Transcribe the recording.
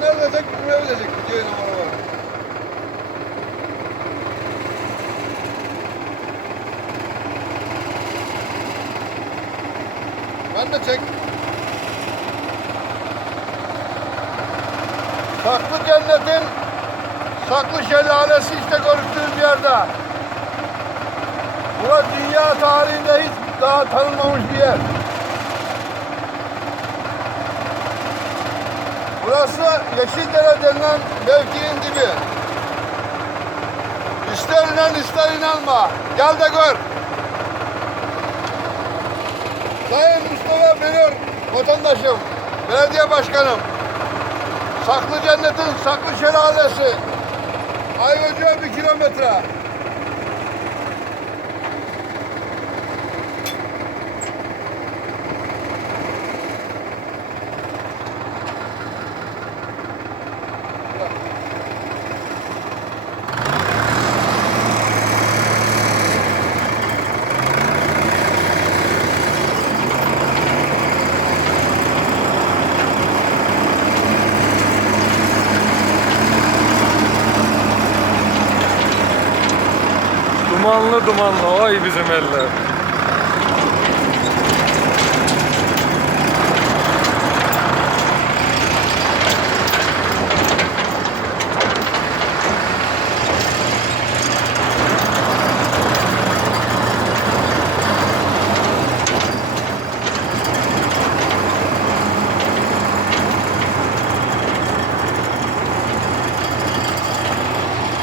Tek buraya ödeyecek. Gidiyor numara var. Ben de çek. Saklı cennetin saklı şelalesi işte görüştüğümüz yerde. Burası dünya tarihinde hiç daha tanınmamış bir yer. Burası Yeşildere denilen mevkiin dibi. İster inan ister inanma. Gel de gör. Sayın Mustafa Benur, vatandaşım, belediye başkanım. Saklı cennetin saklı şelalesi. Ayvacığa bir kilometre. Dumanlı dumanlı vay bizim eller.